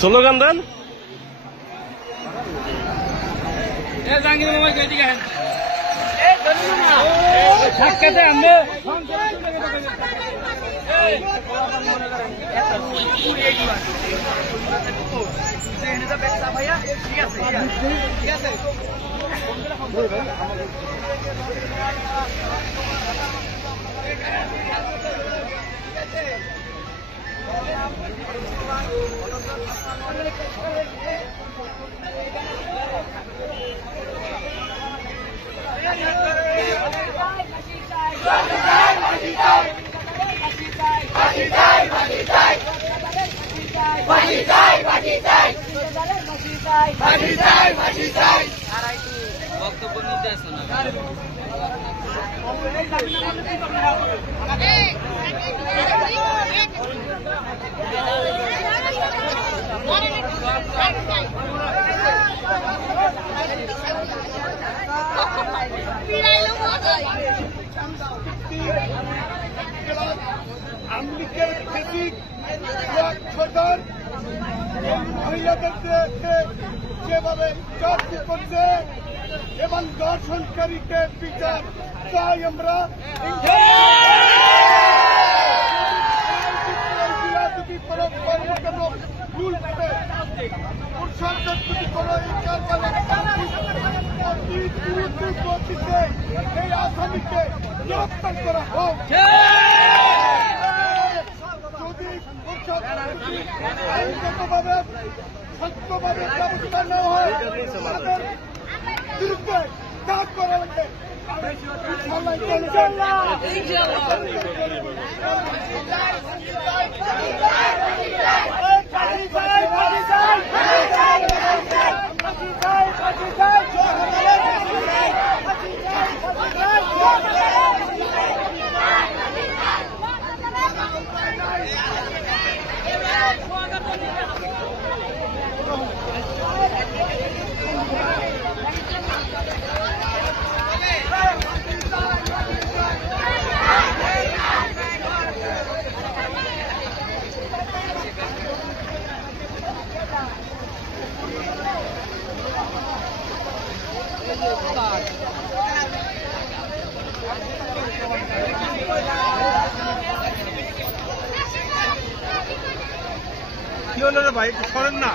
Slogan দেন। জাহাঙ্গীর মামা এদিকে আসেন। ধাক্কাতে আনবে ভাইয়া। ঠিক আছে ঠিক আছে। বক্তব্য নিতে আসো না। আমলিকের ফেসিক সরকার মহিলাদেরকে যেভাবে চাকরি করছে এবং দর্শনকারীকে বিচার চাই আমরা। এই আসামিকে গ্রেফতার করা হোক। যদি আইনগতভাবে সত্যভাবে ব্যবস্থা নেওয়া হয় তাদের বিরুদ্ধে কাজ করা লাগবে। কি হলো রে ভাই, একটু সরেন না।